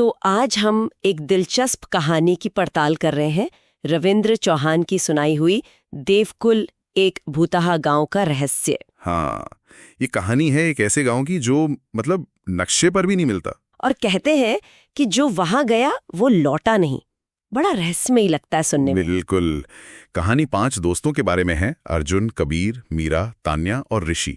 तो आज हम एक दिलचस्प कहानी की पड़ताल कर रहे हैं, रविंद्र चौहान की सुनाई हुई देवकुल एक भूतहा गांव का रहस्य। हाँ, ये कहानी है एक ऐसे गांव की जो मतलब नक्शे पर भी नहीं मिलता। और कहते हैं कि जो वहां गया वो लौटा नहीं। बड़ा रहस्यमयी लगता है सुनने में। बिल्कुल। कहानी 5 दोस्तों के बारे में है, अर्जुन, कबीर, मीरा, तान्या और ऋषि।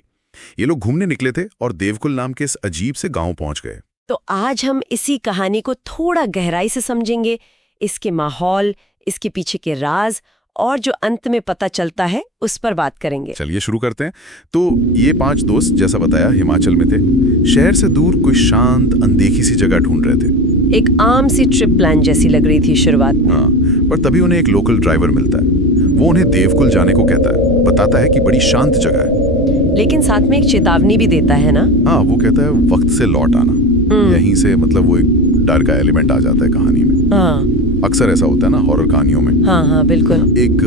ये लोग घूमने निकले थे और देवकुल नाम के इस अजीब से गांव पहुंच गए। तो आज हम इसी कहानी को थोड़ा गहराई से समझेंगे, इसके माहौल, इसके पीछे के राज और जो अंत में पता चलता है उस पर बात करेंगे। चलिए शुरू करते हैं। तो ये 5 दोस्त जैसा बताया हिमाचल में थे। शहर से दूर कोई शांत अनदेखी सी जगह ढूंढ रहे थे। एक आम सी ट्रिप प्लान जैसी लग रही थी शुरुआत में। हाँ, पर तभी उन्हें एक लोकल ड्राइवर मिलता है। वो उन्हें देवकुल जाने को कहता है, बताता है कि बड़ी शांत जगह है, लेकिन साथ में एक चेतावनी भी देता है ना। हाँ, वो कहता है वक्त से लौट आना। यहीं से मतलब वो एक डर का एलिमेंट आ जाता है कहानी में। हाँ अक्सर ऐसा होता है ना हॉरर कहानियों में। हाँ हाँ बिल्कुल। एक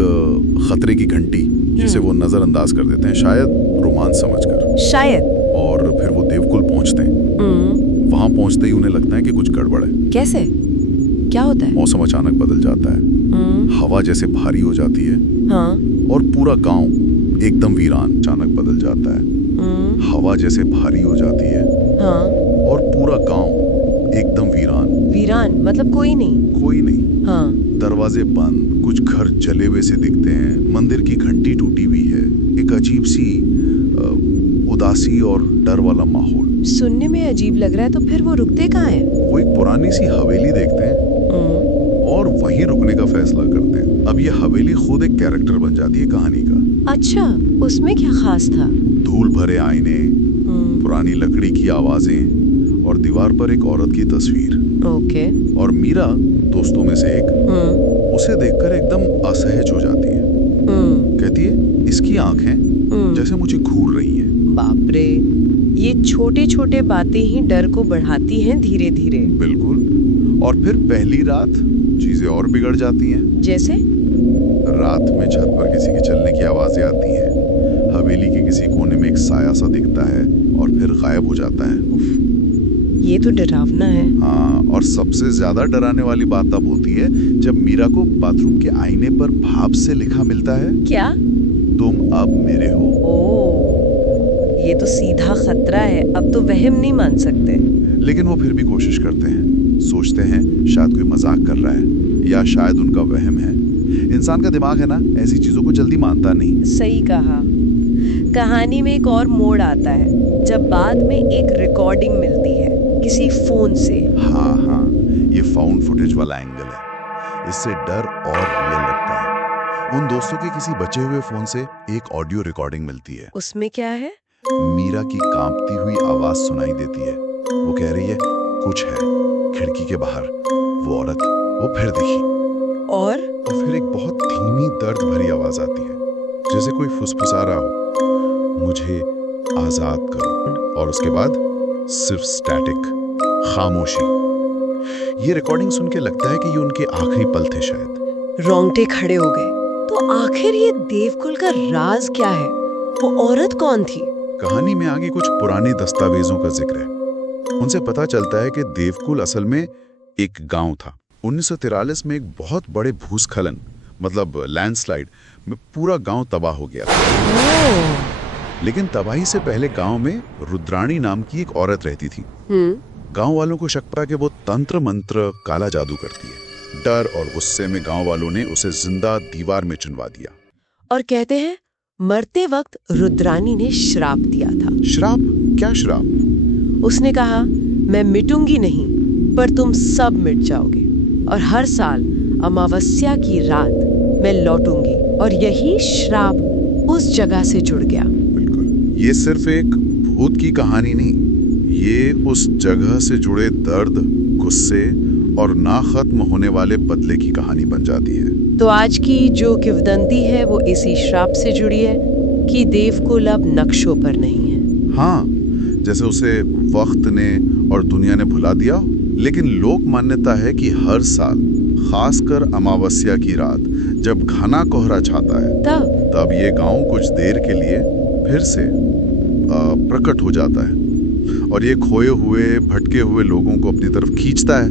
खतरे की घंटी जिसे वो नजरअंदाज कर देते हैं, शायद रोमांस समझकर। शायद। और फिर वो देवकुल पहुंचते हैं। वहां पहुंचते ही उन्हें लगता है कि कुछ गड़बड़ है। कैसे? क्या होता है? मौसम अचानक बदल जाता है, हवा जैसे भारी हो जाती है। हाँ। और पूरा गांव एकदम वीरान। अचानक बदल जाता है, हवा जैसे भारी हो जाती है। हाँ। और पूरा गांव एकदम वीरान। वीरान मतलब कोई नहीं? कोई नहीं। हाँ। दरवाजे बंद, कुछ घर जले हुए से दिखते हैं, मंदिर की घंटी टूटी हुई है। एक अजीब सी उदासी और डर वाला माहौल। सुनने में अजीब लग रहा है, तो फिर वो रुकते कहाँ हैं? वो एक पुरानी सी हवेली देखते हैं और वहीं रुकने का फैसला करते हैं। अब ये हवेली खुद एक कैरेक्टर बन जाती है कहानी का। अच्छा, उसमें क्या खास था? धूल भरे आईने, पुरानी लकड़ी की आवाजें और दीवार पर एक औरत की तस्वीर। ओके। और मीरा, दोस्तों में से एक, उसे देखकर एकदम असहज हो जाती है। कहती है, इसकी आंखें जैसे मुझे घूर रही हैं। बाप रे, ये छोटे छोटे बातें ही डर को बढ़ाती हैं धीरे धीरे। बिल्कुल। और फिर पहली रात चीजें और बिगड़ जाती हैं। जैसे? रात में छत पर किसी के चलने की आवाजें आती हैं। हवेली के किसी कोने में एक साया सा दिखता है और फिर गायब हो जाता है। ये तो डरावना है। हाँ, और सबसे ज्यादा डराने वाली बात तब होती है जब मीरा को बाथरूम के आईने पर भाप से लिखा मिलता है, क्या? तुम अब मेरे हो। ओह, ये तो सीधा खतरा है। अब तो वहम नहीं मान सकते। लेकिन वो फिर भी कोशिश करते हैं। सोचते हैं शायद कोई मजाक कर रहा है या शायद उनका वहम है। इंसान का दिमाग है ना, ऐसी चीजों को जल्दी मानता नहीं। सही कहा। कहानी में एक और मोड़ आता है जब बाद में एक रिकॉर्डिंग मिलती है किसी फोन से। हाँ हाँ, ये फाउंड फुटेज वाला एंगल है। इससे डर और रियल लगता है। उन दोस्तों के किसी बचे हुए फोन से एक ऑडियो रिकॉर्डिंग मिलती है। उसमें क्या है? मीरा की कांपती हुई आवाज सुनाई देती है। वो कह रही है, कुछ है खिड़की के बाहर। वो औरत, वो फिर दिखी। और फिर एक बहुत धीमी दर्द भरी आवाज आती है, जैसे कोई फुसफुसा रहा हो, मुझे आजाद करो। और उसके बाद सिर्फ स्टैटिक, खामोशी। ये रिकॉर्डिंग सुन के लगता है कि ये उनके आखिरी पल थे शायद। रोंगटे खड़े हो गए। तो आखिर ये देवकुल का राज क्या है? वो औरत कौन थी? कहानी में आगे कुछ पुराने दस्तावेजों का जिक्र है। उनसे पता चलता है कि देवकुल असल में एक गांव था। 1943 में एक बहुत बड़े भूस्खलन, मतलब लैंडस्लाइड में पूरा गांव तबाह हो गया था। लेकिन तबाही से पहले गांव में रुद्राणी नाम की एक औरत रहती थी। गांव वालों को शक पड़ा कि वो तंत्र मंत्र, काला जादू करती है। डर और गुस्से में गांव वालों ने उसे जिंदा दीवार में चुनवा दिया। और कहते हैं मरते वक्त रुद्राणी ने श्राप दिया था। श्राप? क्या श्राप? उसने कहा, मैं मिटूंगी नहीं, पर तुम सब मिट जाओगे, और हर साल अमावस्या की रात मैं लौटूंगी। और यही श्राप उस जगह से जुड़ गया। बिल्कुल। ये सिर्फ एक भूत की कहानी नहीं, ये उस जगह से जुड़े दर्द, गुस्से और ना खत्म होने वाले बदले की कहानी बन जाती है। तो आज की जो किंवदंती है वो इसी श्राप से जुड़ी है कि देवकुल अब नक्शों पर नहीं है। हाँ, जैसे उसे वक्त ने और दुनिया ने भुला दिया। लेकिन लोक मान्यता है कि हर साल, खासकर अमावस्या की रात, जब घना कोहरा छाता है, तब ये गांव कुछ देर के लिए फिर से प्रकट हो जाता है। और ये खोए हुए भटके हुए लोगों को अपनी तरफ खींचता है,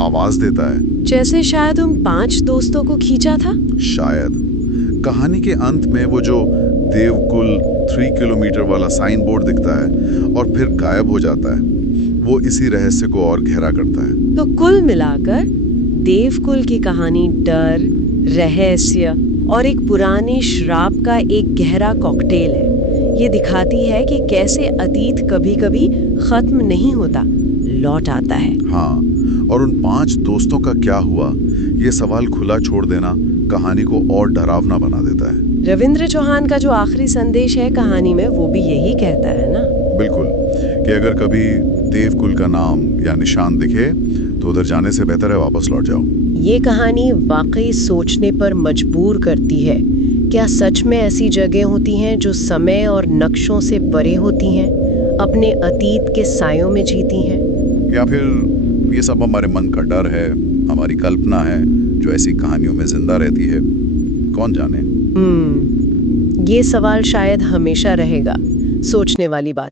आवाज देता है। जैसे शायद उन 5 दोस्तों को खींचा था। शायद कहानी के अंत में वो जो देवकुल 3 किलोमीटर वाला साइन बोर्ड दिखता है और फिर गायब हो जाता है, वो इसी रहस्य को और गहरा करता है। तो कुल मिलाकर देवकुल की कहानी डर, रहस्य और एक पुराने श्राप का एक गहरा कॉकटेल है। ये दिखाती है कि कैसे अतीत कभी-कभी खत्म नहीं होता, लौट आता है। हाँ, और उन 5 दोस्तों का क्या हुआ, ये सवाल खुला छोड़ देना कहानी को और डरावना बना देता है। रविंद्र चौहान का जो आखिरी संदेश है कहानी में, वो भी यही कहता है ना। बिल्कुल, कि अगर कभी देवकुल का नाम या निशान दिखे तो उधर जाने से बेहतर है वापस लौट जाओ। ये कहानी वाकई सोचने पर मजबूर करती है। क्या सच में ऐसी जगह होती हैं जो समय और नक्शों से परे होती हैं, अपने अतीत के सायों में जीती हैं? या फिर ये सब हमारे मन का डर है, हमारी कल्पना है जो ऐसी कहानियों में जिंदा रहती है? कौन जाने। ये सवाल शायद हमेशा रहेगा। सोचने वाली बात है।